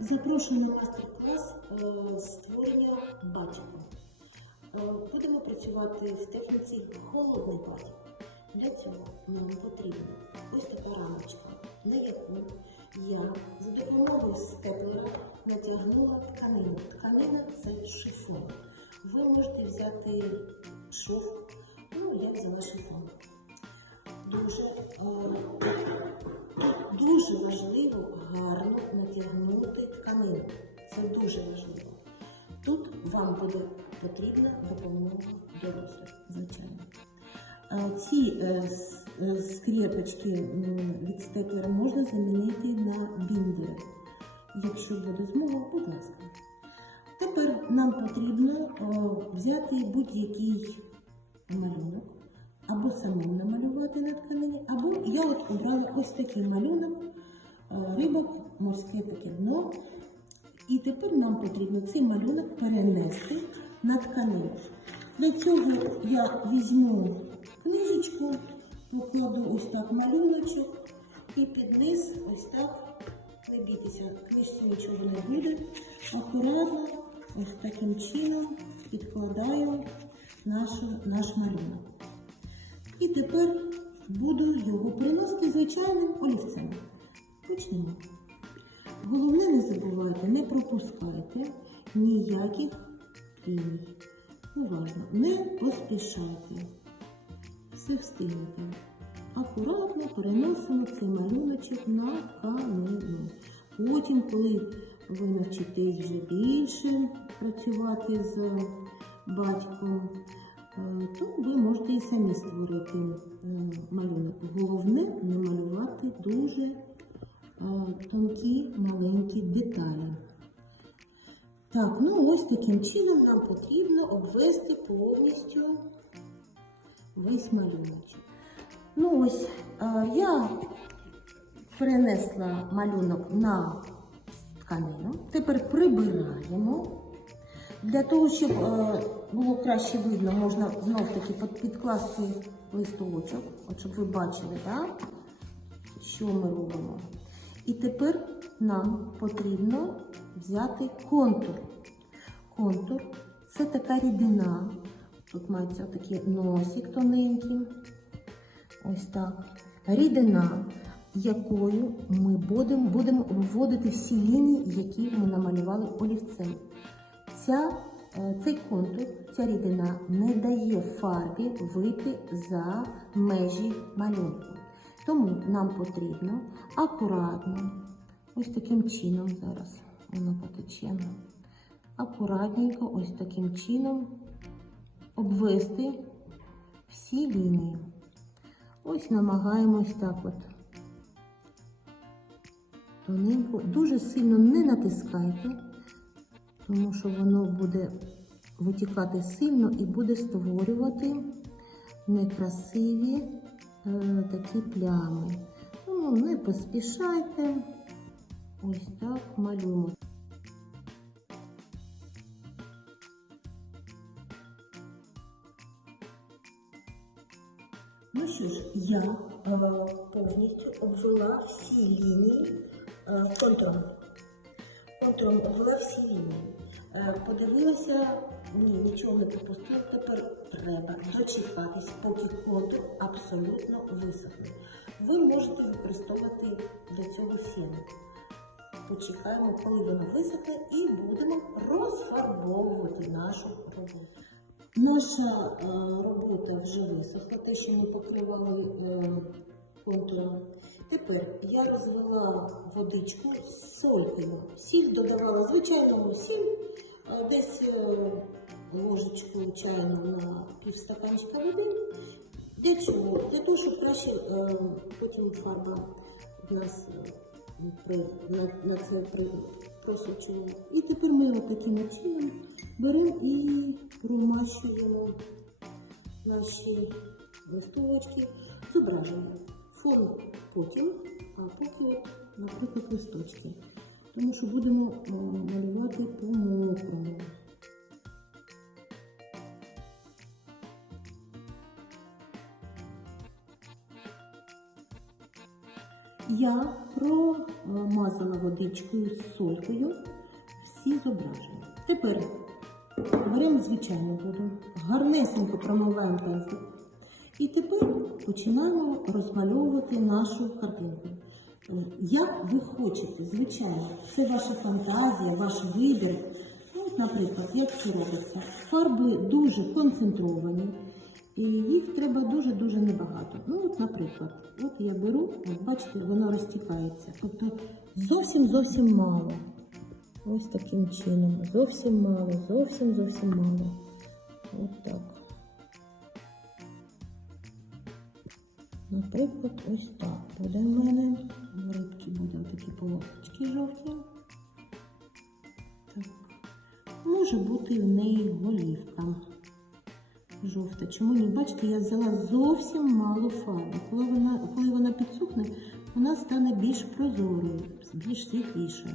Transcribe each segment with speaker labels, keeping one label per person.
Speaker 1: Запрошую на мастер-клас е, створення батіку. Е, Будемо працювати в техніці холодний батік. Для цього нам потрібна ось така рамочка, на яку я за допомогою степлера натягнула тканину. Тканина це шифон. Ви можете взяти шов, гарно натягнути тканину. Це дуже важливо. Тут вам буде потрібна допомога дорослих, звичайно. Ці е, е, скрепочки від степлера можна замінити на біндери. Якщо буде змога, будь ласка. Тепер нам потрібно взяти будь-який малюнок, або самому намалювати на тканині, або я от обрала ось такий малюнок, рибок, морське таке дно. І тепер нам потрібно цей малюнок перенести на тканину. Для цього я візьму книжечку, покладу ось так малюночок і під низ ось так. Не бійтеся, книжці нічого не буде. Акуратно, ось таким чином підкладаю нашу, наш малюнок. І тепер буду його приносити звичайним олівцем. Почнемо. Головне, не забувайте, не пропускайте ніяких ліній. Уважно, не поспішайте. Все встигнете. Акуратно переносимо цей малюночок на тканину. Потім, коли ви навчитесь вже більше працювати з батьком, е, то ви можете і самі створити е, малюнок. Головне не малювати дуже тонкі маленькі деталі. Так, ну ось таким чином нам потрібно обвести повністю весь малюночок. Ну ось я перенесла малюнок на тканину. Тепер прибираємо. Для того, щоб було краще видно, можна знов таки підкласти листочок, от щоб ви бачили, так? що ми робимо. І тепер нам потрібно взяти контур. Контур це така рідина. Тут мається такий носик тоненький. Ось так. Рідина, якою ми будемо, будемо виводити всі лінії, які ми намалювали олівцем. Ця, е, цей контур, ця рідина не дає фарбі вийти за межі малюнку. Тому нам потрібно акуратно, ось таким чином зараз воно потече. Акуратненько, ось таким чином обвести всі лінії. Ось намагаємось так от. Тоненько, дуже сильно не натискайте, тому що воно буде витікати сильно і буде створювати некрасиві е, такі плями. Тому не поспішайте. Ось так малюємо. Ну що ж, я е, повністю обвела всі лінії е, контуром. Контуром обвела всі лінії. Е, подивилася, ні, нічого не пропустила. Тепер треба дочекатись, поки контур абсолютно висохне. Ви можете використовувати для цього сіно. Почекаємо, коли воно висохне, і будемо розфарбовувати нашу роботу. Наша е, робота вже висохла, те, що ми покривали е, контуром. Тепер я розвела водичку з солькою. Сіль додавала звичайну сіль, е, десь е, ложечку чайну на півстаканчика води. Для чого? Для того, щоб краще потім фарба в нас при, на, на це при, просочувала. І тепер ми от таким чином беремо і промащуємо наші листовочки, зображення. Форму потім, а поки, от, наприклад, листочки. Тому що будемо малювати по мокрому. Я промазала водичкою з солькою всі зображення. Тепер беремо звичайну воду, гарнесенько промиваємо пензлик. І тепер починаємо розмальовувати нашу картинку. Як ви хочете, звичайно, це ваша фантазія, ваш вибір. Ну, от, наприклад, як це робиться? Фарби дуже концентровані, і їх треба дуже-дуже небагато. Ну, от, наприклад, от я беру, от бачите, вона розтікається. Тобто зовсім зовсім мало. Ось таким чином. Зовсім мало, зовсім зовсім мало. От так. Наприклад, ось так буде в мене. В рибки буде такі полосочки жовті. Так. Може бути в неї голівка жовта. Чому ні? Бачите, я взяла зовсім мало фарби. Коли вона, коли вона підсохне, вона стане більш прозорою, більш світлішою.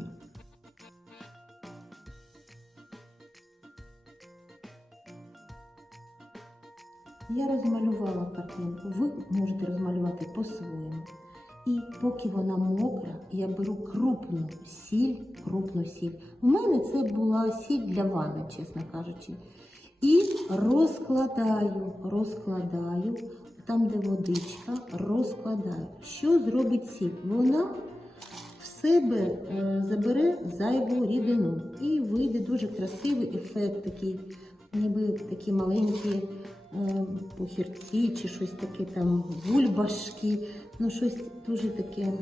Speaker 1: Я розмалювала картинку. Ви можете розмалювати по-своєму. І поки вона мокра, я беру крупну сіль, крупну сіль. У мене це була сіль для ванни, чесно кажучи. І розкладаю, розкладаю, там, де водичка, розкладаю. Що зробить сіль? Вона в себе е, забере зайву рідину і вийде дуже красивий ефект, такий, ніби такі маленькі е, похірці чи щось таке там, бульбашки. Ну, щось дуже таке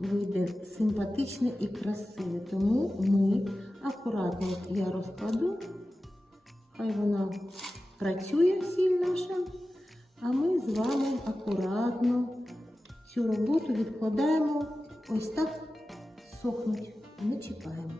Speaker 1: вийде симпатичне і красиве. Тому ми акуратно я розкладу, хай вона працює сіль наша, а ми з вами акуратно цю роботу відкладаємо ось так сохнуть. не чекаємо.